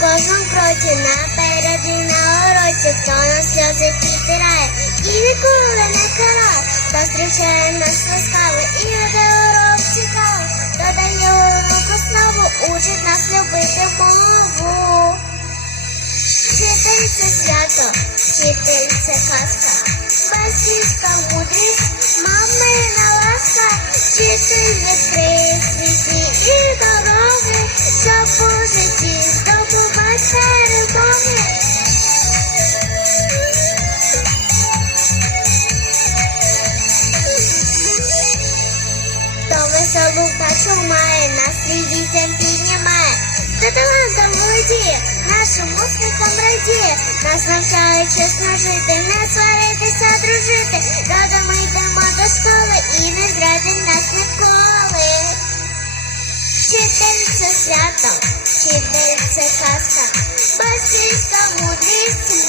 кожному кроці, напереді на уроці, хто на сльози підтирає і ніколи не карає, та зустрічає нас ласкаво і веде урок цікаво, додає уроку основу, учить нас любити мову. Вчитель – це свято, вчитель – це казка, батьківська мудрість, мамина ласка, вчитель відкриє світі і дороги, щоб у житті здобувати перемоги. Хто веселу вдачу має, настрій дітям піднімає, хто талантом володіє, нашим успіхом радіє, нас навчає чесно жити, не сваритися, дружити, разом ми йдемо до школи і не зрадить нас ніколи. Вчитель – це свято, вчитель – це казка, батьківська мудрість,